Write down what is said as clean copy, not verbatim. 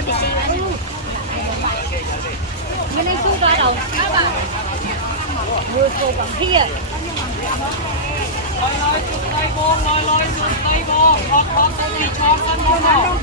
ba thì chị cái này chú ba đầu người cô bằng kia lôi sụt tay buông lôi sụt tay buông con tôi đi cho con buông nào